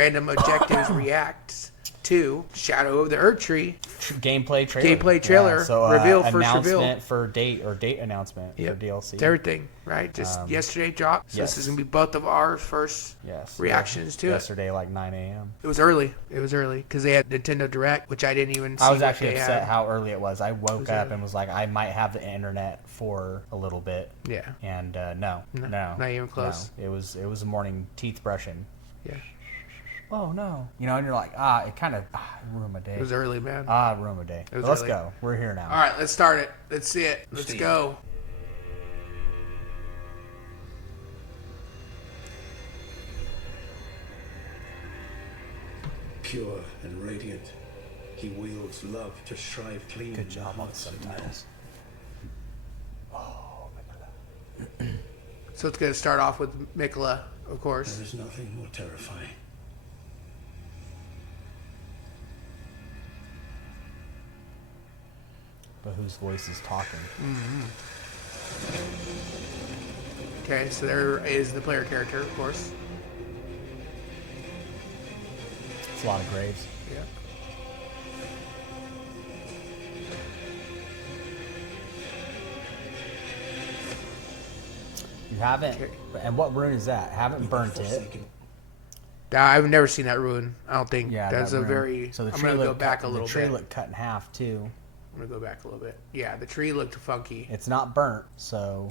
random objectives reacts to Shadow of the Erdtree gameplay trailer yeah, so, reveal announcement for date announcement for DLC. It's everything, right? Just yesterday dropped. So this is gonna be both of our first reactions to yesterday, like 9 a.m. It was early because they had Nintendo Direct, which I didn't even see. I was actually upset how early it was. I woke up and was like, I might have the internet for a little bit. Yeah. And no, not even close. No. It was a morning teeth brushing. Yeah. Oh no, and you're like, it kind of ruined my day. It was early, man. It ruined my day. Let's go. We're here now. All right, let's start it. Let's see it. Let's go. Pure and radiant, he wields love to shrive clean. Good job on subtitles. Oh, Mikola. So it's gonna start off with Mikola, of course. There is nothing more terrifying. But whose voice is talking? Okay, so there is the player character, of course. It's a lot of graves. Yeah. You haven't. Okay. And what rune is that? Haven't burnt it. I've never seen that rune. I don't think. Yeah, that's a very. So the I'm tree gonna go back a little bit. The tree looked cut in half too. I'm gonna go back a little bit. Yeah, the tree looked funky. It's not burnt, so.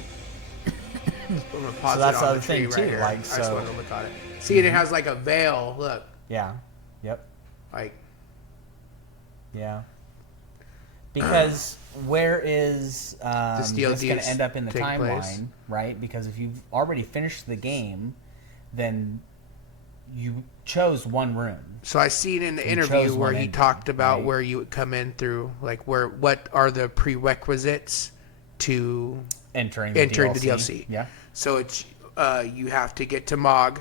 I'm gonna pause so that's it on the thing right too. Here. Like I so. just wanted to look at it. See, it has like a veil. Look. Yeah. Yep. Like. Yeah. Because where is this going to end up in the timeline, right? Because if you've already finished the game, then you chose one rune. So I seen in the interview where he talked about where you would come in through, like what are the prerequisites to entering the DLC. Yeah. So it's you have to get to Mog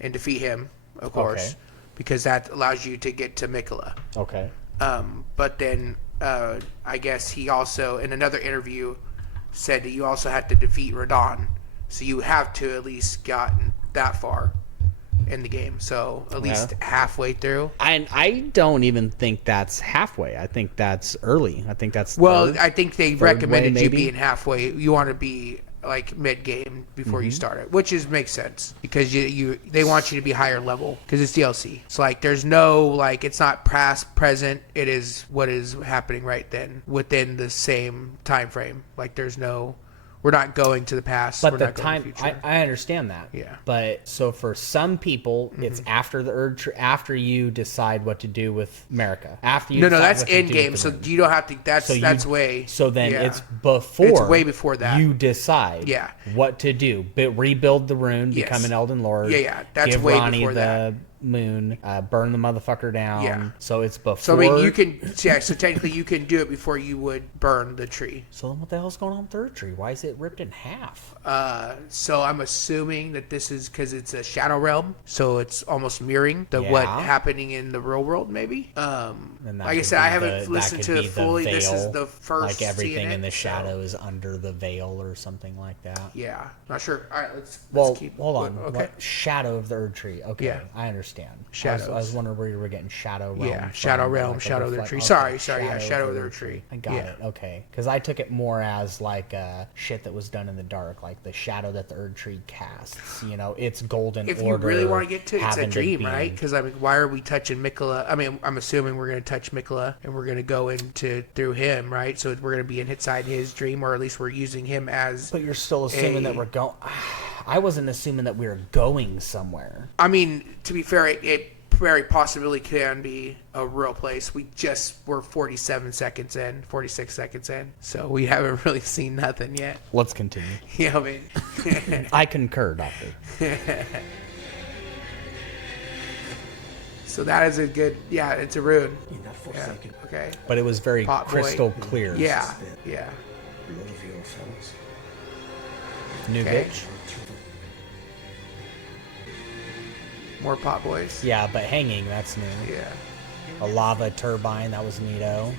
and defeat him, of course, because that allows you to get to Mikola. Okay. But then I guess he also in another interview said that you also had to defeat Radon. So you have to at least gotten that far in the game, so at least halfway through. And I don't even think that's halfway. I think that's early. I think that's I think they recommended you being halfway. You want to be like mid game before you start it, which makes sense because they want you to be higher level because it's DLC. So like there's no like it's not past present. It is what is happening right then within the same time frame. Like there's no. We're not going to the past. But we're the not going time, to the future. I understand that. Yeah. But so for some people, it's after the Erdtree, after you decide what to do with America. After you. No, that's in game. So you don't have to. That's way. So then it's before. It's way before that. You decide. Yeah. What to do? Rebuild the rune, become an Elden Lord. Yeah. That's give way Ronnie before that. Moon, burn the motherfucker down. Yeah. So it's before. So I mean, you can. Yeah. So technically, you can do it before you would burn the tree. So then, what the hell's going on with the Erdtree? Why is it ripped in half? So I'm assuming that this is because it's a shadow realm, so it's almost mirroring what happening in the real world, maybe. Like I said, I haven't listened to it fully. This is the first. Like everything in the shadow is under the veil or something like that. Yeah, not sure. All right, let's keep. Hold on. Okay. What shadow of the Erdtree? Okay, yeah. I understand. Shadows. I was wondering where you were getting shadow realm. Yeah, shadow realm, like shadow of the tree. Okay. Sorry. Yeah, shadow of the tree. I got it. Okay, because I took it more as like shit that was done in the dark, like the shadow that the Erdtree casts. You know, it's golden. If you really want to get to it, it's a dream, right? Because I mean, why are we touching Mikola? I mean, I'm assuming we're going to touch Mikola and we're going to go into through him, right? So we're going to be inside his dream, or at least we're using him as. But you're still assuming that we're going. I wasn't assuming that we were going somewhere. I mean, to be fair, it very possibly can be a real place. We're 46 seconds in, so we haven't really seen nothing yet. Let's continue. Yeah, I mean, I concur, Doctor. So that is a good, it's a rune. Yeah, okay. But it was very crystal clear. Yeah. New bitch. More pot boys. Yeah, but hanging, that's new. Yeah. A lava turbine, that was neato.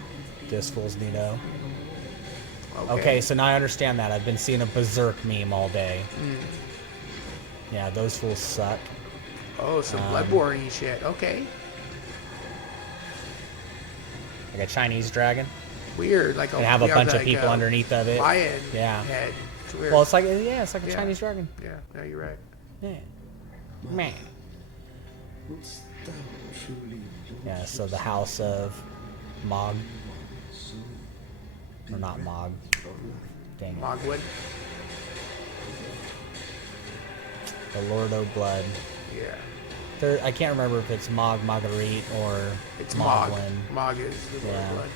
This fool's neato. Okay, so now I understand that. I've been seeing a berserk meme all day. Yeah, those fools suck. Oh, some Bloodborne-y shit. Okay. Like a Chinese dragon. Weird. Like and have a bunch of people underneath of it. Lion head. It's weird. Well, it's like a Chinese dragon. Yeah, no, you're right. Yeah. Man. Yeah, so the house of Mog. Or not Mog. Dang it. Mogwood. The Lord of Blood. Yeah. I can't remember if it's Mog, Marguerite, or it's Mogwin. Mog is the Lord of Blood.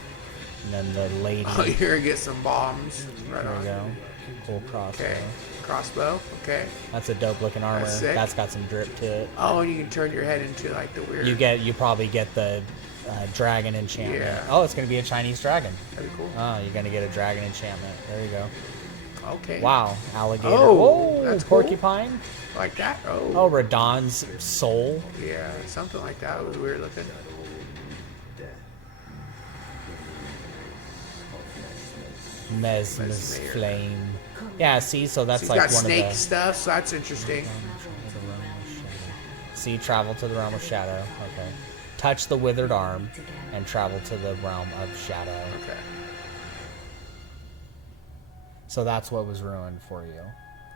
And then the lady. Oh, you're gonna get some bombs. Right there on. we go. Cool crossbow. Okay. Crossbow. Okay. That's a dope looking armor. That's got some drip to it. Oh, and you can turn your head into like the weird. You probably get the dragon enchantment. Yeah. Oh, it's gonna be a Chinese dragon. That'd be cool. Oh, you're gonna get a dragon enchantment. There you go. Okay. Wow, alligator. Oh, that's porcupine. Cool. Like that. Oh. Oh, Radon's soul. Yeah, something like that. It was weird looking. Mesmer's flame. Yeah, see, so that's like got one snake of the stuff, so that's interesting. See, travel to the realm of shadow. Okay. Touch the withered arm and travel to the realm of shadow. Okay. So that's what was ruined for you.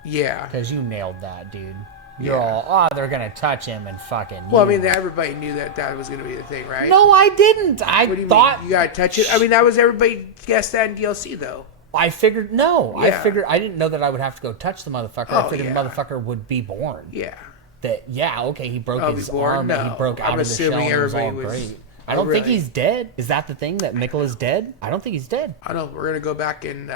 Yeah. Because you nailed that, dude. You're all, they're going to touch him and fucking... Well, I mean, everybody knew that was going to be the thing, right? No, I didn't. I what do you thought... mean? You got to touch it? I mean, that was everybody guessed that in DLC, though. I figured... No. Yeah. I didn't know that I would have to go touch the motherfucker. I figured the motherfucker would be born. Yeah. That, okay, he broke his arm. No. He broke out of the shell and it was all great. I don't think he's dead. Is that the thing, that Mikkela's dead? I don't think he's dead. I don't know. We're going to go back and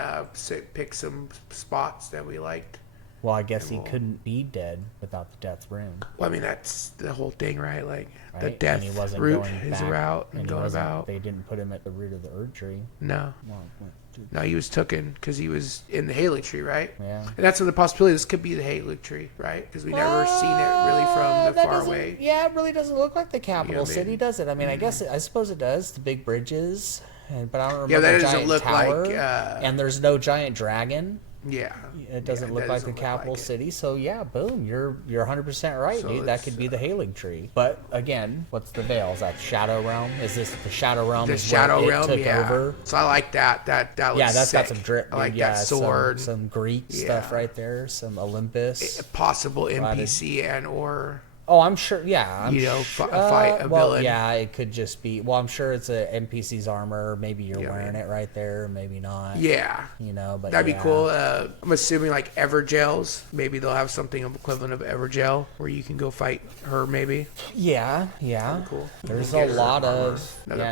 pick some spots that we liked. Well, I guess he couldn't be dead without the death rune. Well, I mean, that's the whole thing, right? Like, right? the death route is a route and going about. They didn't put him at the root of the Erdtree. No. No, he was taken because he was in the Halig Tree, right? Yeah. And that's the possibility. This could be the Halig Tree, right? Because we never seen it really from the far away. Yeah, it really doesn't look like the capital city, does it? I mean, I suppose it does. The big bridges, but I don't remember the giant tower. And there's no giant dragon. Yeah. It doesn't look like the capital city. So yeah, boom, you're 100% right, so dude. That could be the Halig Tree. But again, what's the veil? Is that Shadow Realm? Is this the Shadow Realm? The Shadow Realm, took over? So I like that. That looks that's sick. got some drip. I like that sword. Some Greek stuff right there. Some Olympus. A possible NPC and or. Oh, I'm sure. Yeah, fight a villain. Yeah, it could just be. Well, I'm sure it's a NPC's armor. Maybe you're wearing it right there. Maybe not. Yeah. But that'd be cool. I'm assuming like Evergels. Maybe they'll have something equivalent of Evergel where you can go fight her. Maybe. Yeah. Cool. There's a lot of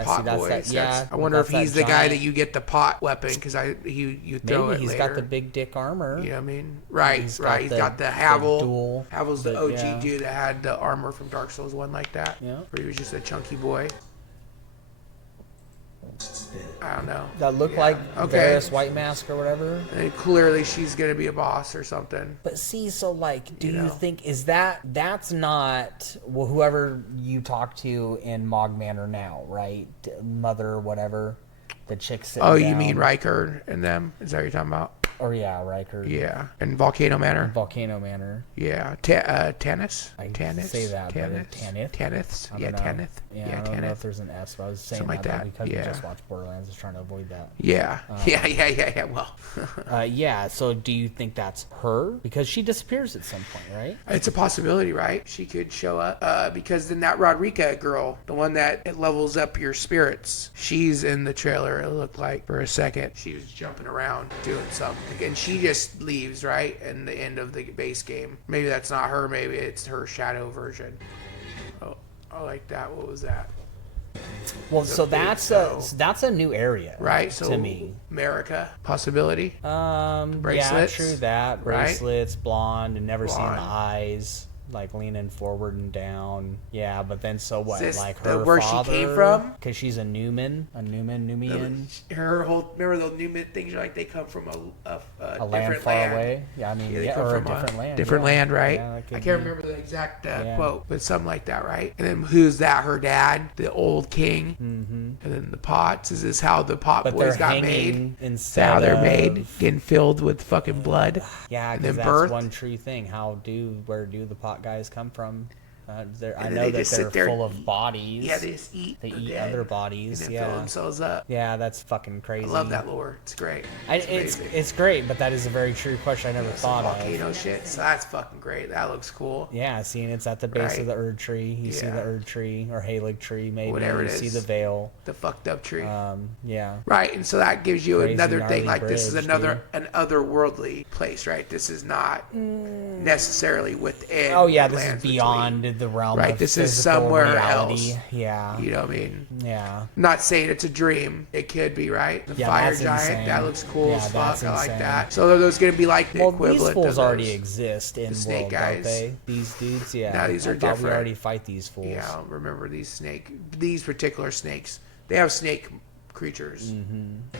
pot boys. I wonder if he's the guy that you get the pot weapon because you throw it. Maybe he's got the big dick armor. You know what I mean? Right. He's got the Havel. Havel's the OG dude that had the armor from Dark Souls 1 like that. Yeah. Where he was just a chunky boy. I don't know. That looked like Varys White Mask or whatever. And clearly she's going to be a boss or something. But see, so like, do you think, that's not, well, whoever you talk to in Mog Manor now, right? Mother or whatever. The chick sitting down. You mean Riker and them? Is that what you're talking about? Or Riker. Yeah, and Volcano Manor. Yeah. Tannis? I say that, Tanith? Tanith? Yeah, Tanith. Yeah, I don't know if there's an S, but I was saying something like that because we just watched Borderlands. I was trying to avoid that. Yeah. Well. So do you think that's her? Because she disappears at some point, right? It's a possibility, right? She could show up. Because then that Rodrika girl, the one that levels up your spirits, she's in the trailer, it looked like, for a second. She was jumping around, doing something. And she just leaves, right? In the end of the base game. Maybe that's not her. Maybe it's her shadow version. Oh, I like that. What was that? Well, so that's a new area, right? So to me, America possibility. Bracelets, yeah, true that. Bracelets, right? Blonde, and never seen the eyes. Like leaning forward and down, yeah. But then so what? Like her where father, she came from? Because she's a Numian. Her whole remember the Numian things are like they come from a land different far land. Away. Yeah, I mean, or a different land. Different land, right? Yeah, I can't remember the exact quote, but something like that, right? And then who's that? Her dad, the old king, and then the pots. Is this how the pot boys got made? Instead how they're made, getting filled with fucking blood. Yeah, because that's one true thing. Where do the pot guys come from? I know that they're full of bodies. Yeah, they just eat. They eat other bodies. And then fill themselves up. Yeah, that's fucking crazy. I love that lore. It's great. It's great, but that is a very true question I never thought of. Volcano shit. So that's fucking great. That looks cool. Yeah, seeing it's at the base of the Erdtree. You see the Erdtree or Halig tree, maybe. Whatever it is. You see the veil. The fucked up tree. Yeah. Right, and so that gives you another thing. Like this is an otherworldly place, right? This is not necessarily within. Oh yeah, this is beyond the realm. Right, this is somewhere reality. else. Yeah. You know what I mean? Yeah. I'm not saying it's a dream. It could be, right? The fire giant. Insane. That looks cool as fuck. I like that. So are those going to be like the equivalent these fools of those, already exist in the snake world, guys. Don't they? These dudes, yeah. Now these are different. We already fight these fools. Yeah, I don't remember these particular snakes. They have snake creatures,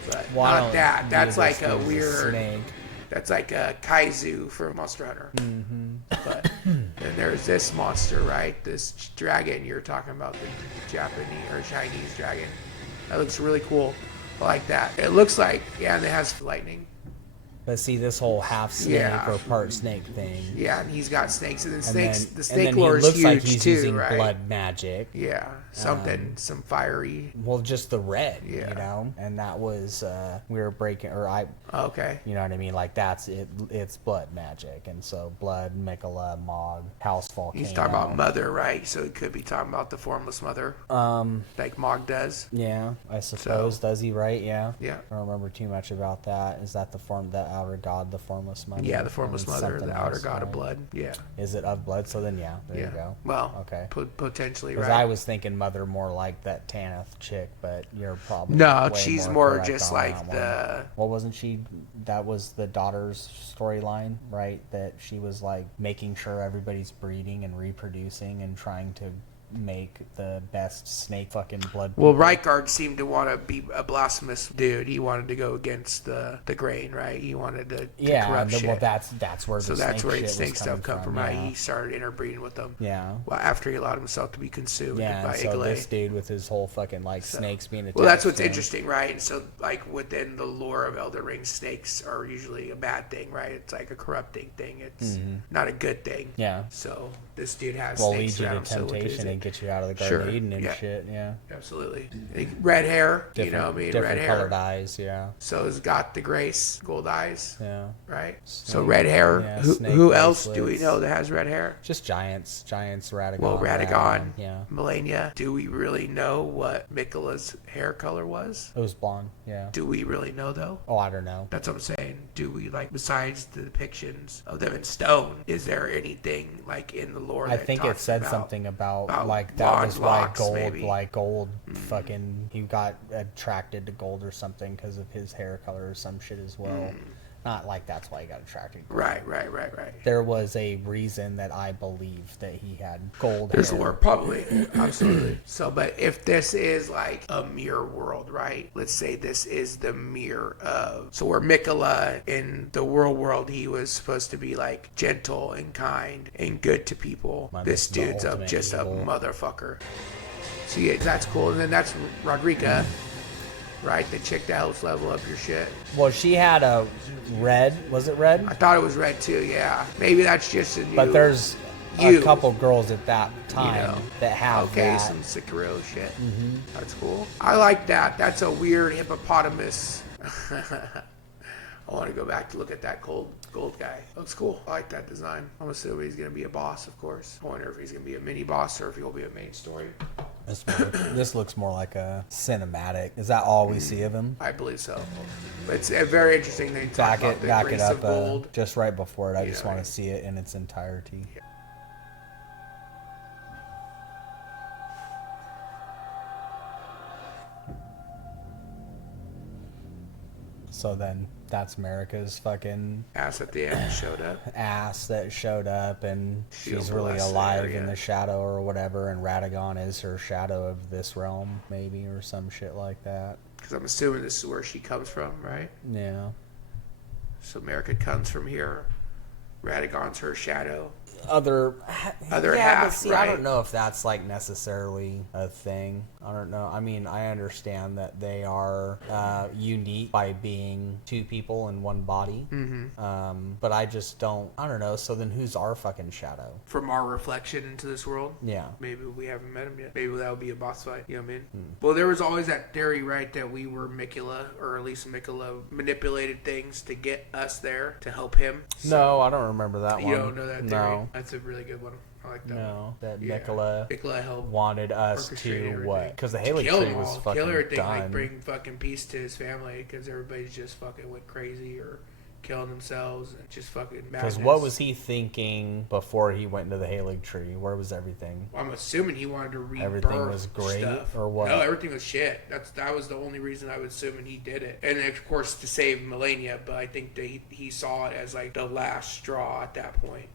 but not that. That's like a weird. Snake. That's like a Kaizu for Monster Hunter. But then there's this monster, right? This dragon you're talking about, the Japanese or Chinese dragon. That looks really cool. I like that. It looks like, and it has lightning. But see, this whole half snake or part snake thing. Yeah, and he's got snakes, and then snakes. The snake lore is huge like he's too, using right? blood magic. Yeah, some fiery. Well, just the red, you know, and that was we were breaking, or I. Okay. You know what I mean? Like that's it. It's blood magic, and so blood, Mikola, Mog, House Volcano. He's talking about Mother, right? So he could be talking about the Formless Mother. Like Mog does. Yeah, I suppose. Does he? Right? Yeah. Yeah. I don't remember too much about that. Is that the outer god, the Formless Mother? Yeah, the Formless Mother, the outer god of blood. Yeah. Is it of blood? So then, yeah, there you go. Well, okay. Potentially, right? Because I was thinking Mother more like that Tanith chick, but you're probably she's more just like the. Well, wasn't she? That was the daughter's storyline, right? That she was like making sure everybody's breeding and reproducing and trying to make the best snake fucking blood people. Well, Reichard seemed to want to be a blasphemous dude. He wanted to go against the grain, right? He wanted to corrupt shit. Well, that's where the snake stuff come from. Right? He started interbreeding with them. Yeah. Well, after he allowed himself to be consumed by so Igale. this dude with his whole fucking snakes being attacked. Well, that's what's interesting, right? And so like within the lore of Elden Ring, snakes are usually a bad thing, right? It's like a corrupting thing. It's not a good thing. Yeah. So this dude has lead snakes you around to temptation and get you out of the Garden of Eden and shit. Yeah. Absolutely. Red hair. Different red hair. Colored eyes. Yeah. So he's got the Grace gold eyes. Yeah. Right. So red hair. Yeah, who else do we know that has red hair? Just giants. Radagon. Well, Radagon. Yeah. Melania. Do we really know what Mikola's hair color was? It was blonde. Yeah. Do we really know though? Oh, I don't know. That's what I'm saying. Do we besides the depictions of them in stone? Is there anything like in the lore? I think it said something about like that was why gold, maybe. Like gold, fucking he got attracted to gold or something because of his hair color or some shit as well. Not like that's why he got attracted to gold. Right. There was a reason that I believe that he had gold There's hair. lore, probably. Absolutely. So, but if this is like a mirror world, right? Let's say this is the mirror of... So where Mikola in the world, he was supposed to be like gentle and kind and good to people. This dude's just a motherfucker. So yeah, that's cool. And then that's Rodrika. Right, the chick that helps level up your shit. Well, she had a red. Was it red? I thought it was red too. Yeah, maybe that's just a new. But there's a couple girls at that time that have that. Some Sekiro shit. That's cool. I like that. That's a weird hippopotamus. I want to go back to look at that gold guy. Looks cool. I like that design. I'm assuming he's going to be a boss, of course. I wonder if he's going to be a mini boss or if he'll be a main story. This looks more like a cinematic. Is that all we see of him? I believe so. It's a very interesting thing to talk about. Back it up just right before it. I just want to see it in its entirety. Yeah. So then that's America's fucking ass at the end showed up. Ass that showed up, and she's really alive in the shadow or whatever, and Radagon is her shadow of this realm, maybe, or some shit like that. Because I'm assuming this is where she comes from, right? Yeah. So America comes from here. Radagon's her shadow. other half, but see, right? I don't know if that's like necessarily a thing. I don't know. I mean, I understand that they are unique by being two people in one body. But I just don't. I don't know. So then, who's our fucking shadow? From our reflection into this world. Yeah. Maybe we haven't met him yet. Maybe that would be a boss fight. You know what I mean? Well, there was always that theory, right, that we were Mikula, or at least Mikula manipulated things to get us there to help him. So, no, I don't remember that one. You don't know that theory? No. That's a really good one. I like that. No, one. that Mikula helped wanted us to what? Because the Haley kill tree was fucking kill everything, done. like bring fucking peace to his family, because everybody's just fucking went crazy or killing themselves and just fucking madness. Because what was he thinking before he went into the Haley tree? Where was everything? I'm assuming he wanted to rebirth. Everything was great, stuff. or what? No, everything was shit. That was the only reason I was assuming he did it, and of course to save Melania. But I think that he saw it as like the last straw at that point.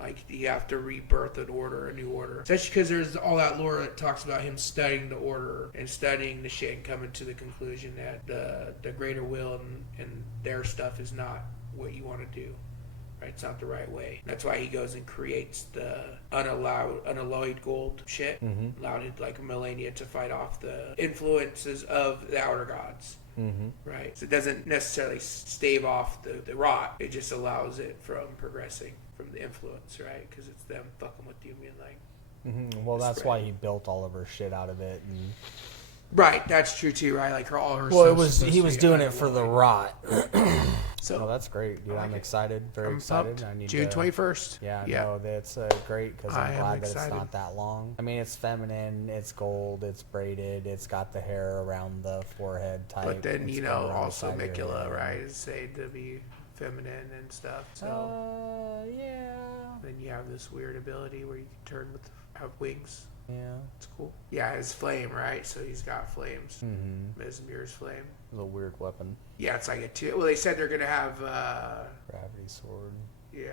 Like you have to rebirth an order, a new order. Especially because there's all that lore that talks about him studying the order and studying the shit and coming to the conclusion that the greater will and their stuff is not what you want to do. Right? It's not the right way. That's why he goes and creates the unalloyed gold shit. Allowed like Melania to fight off the influences of the outer gods. Right? So it doesn't necessarily stave off the rot. It just allows it from progressing from the influence, right? Because it's them fucking with you, being like. Well, that's why he built all of her shit out of it. And... Right, that's true too, right? Like all her. Well, he was doing it for the rot. So oh, that's great, dude. I'm excited. Very excited. I need June 21st. Yeah, no, that's great because I'm glad that it's not that long. I mean, it's feminine, it's gold, it's braided, it's got the hair around the forehead type. But then also Mikula, right, is said to be feminine and stuff. So yeah. Then you have this weird ability where you can have wings. Yeah. It's cool. Yeah, his flame, right? So he's got flames. Mesmer's flame. It's a weird weapon. Yeah, it's like a two. Well, they said they're gonna have gravity sword. Yeah,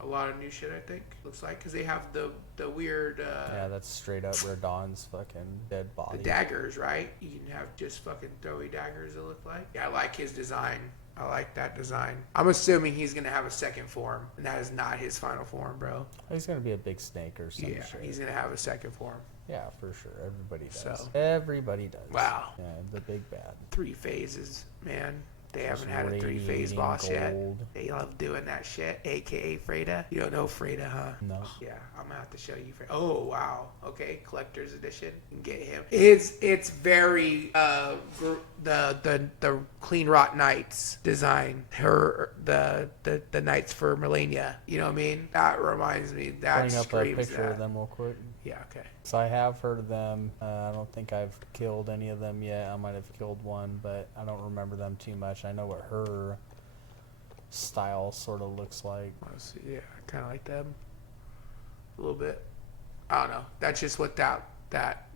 a lot of new shit. I think looks like because they have the weird. Yeah, that's straight up Radon's fucking dead body. The daggers, right? You can have just fucking throwy daggers. It look like. Yeah, I like his design. I like that design. I'm assuming he's going to have a second form, and that is not his final form, bro. He's going to be a big snake or something. Yeah, he's going to have a second form. Yeah, for sure. Everybody does. So, everybody does. Wow. Yeah, the big bad. 3 phases, man. They haven't had a 3-phase boss yet. They love doing that shit, a.k.a. Freda. You don't know Freda, huh? No. Yeah, I'm going to have to show you Freda. Oh, wow. Okay, collector's edition. You can get him. It's very, the Clean Rot Knights design. The Knights for Melania. You know what I mean? That reminds me. That Bring up screams a picture that. of them real quick. Yeah, okay. So I have heard of them. I don't think I've killed any of them yet. I might have killed one, but I don't remember them too much. I know what her style sort of looks like. Yeah, I kind of like them a little bit. I don't know. That's just what that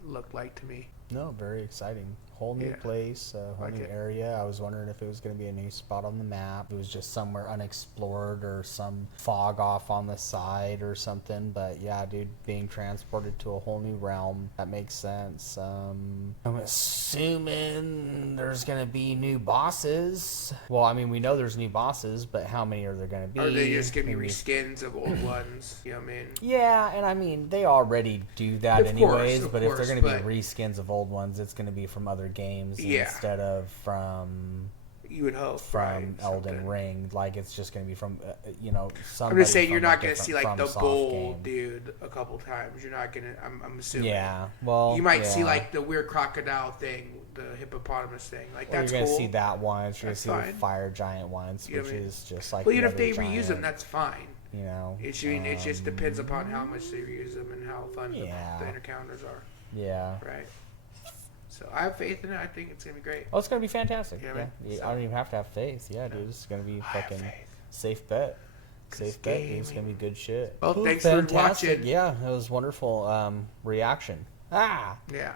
looked like to me. No, very exciting. Whole new place, whole new area. I was wondering if it was going to be a new spot on the map. It was just somewhere unexplored or some fog off on the side or something. But yeah, dude, being transported to a whole new realm, that makes sense. I'm assuming there's going to be new bosses. Well, I mean, we know there's new bosses, but how many are there going to be? Are they just going to be reskins of old ones? You know what I mean? Yeah, and I mean, they already do that anyways. But if they're going to be reskins of old ones, it's going to be from other games instead of from, you would hope, from Elden Ring. Like, it's just going to be from I'm just saying you're not going to see like the gold dude a couple times. You're not going to. I'm assuming. Yeah. Well, you might see like the weird crocodile thing, the hippopotamus thing. Like that's cool. You're going to see that once. You're going to see the fire giant once, which is just like. Well, even if they reuse them, that's fine. You know. It just depends upon how much they reuse them and how fun the encounters are. Yeah. Right. So I have faith in it. I think it's gonna be great. Oh, it's gonna be fantastic. Yeah. I don't even have to have faith. Yeah, dude, it's gonna be fucking safe bet. Safe bet. Dude. It's gonna be good shit. Well, thanks for watching. Yeah, it was wonderful reaction. Ah. Yeah.